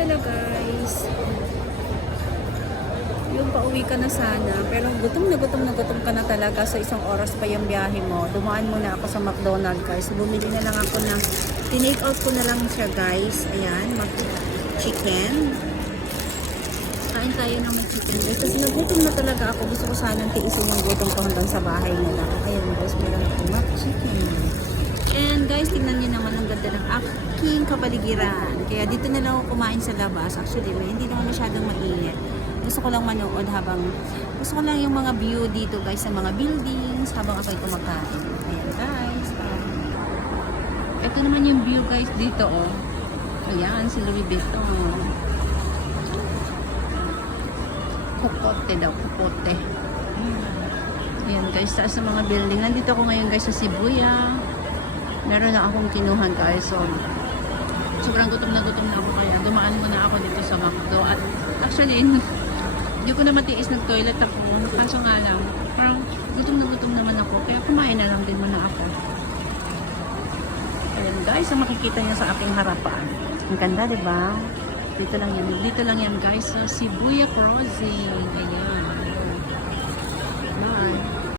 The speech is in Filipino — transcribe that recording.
pala guys. Yung pauwi ka na sana, pero gutom ka na talaga, sa isang oras pa yung biyahe mo. Dumaan muna ako sa McDonald's guys. Bumili na lang ako ng, tinake out ko na lang siya guys. Ayan, chicken. Kain tayo ng may chicken guys. Kasi nagutom na talaga ako. Gusto ko sanang tiisin yung gutom ko hanggang sa bahay na lang. Ayan guys, meron akong chicken. And guys, tingnan niyo naman ang ganda ng aking kapaligiran. Kaya dito na lang ako kumain sa labas. Actually, hindi naman masyadong mainit. Gusto ko lang manood gusto ko lang yung mga view dito guys sa mga buildings habang ako'y kumakain. Ayan guys. Ito naman yung view guys dito oh. Ayan, si Louis Vuitton. Kukote daw, kukote. Ayan guys, taas sa mga building. Nandito ako ngayon guys sa Shibuya. Meron na akong kinuhan guys. So, sobrang gutom na ako kaya dumaan muna ako dito sa McDo. At actually, hindi ko na matiis nag-toilet ako. Kaso nga lang, parang gutom naman ako. Kaya kumain na lang din muna ako. Ayan guys, ang makikita niyo sa aking harapan. Ang ganda, di ba? Dito lang yan guys sa Shibuya Crossing. Ayan. Bye.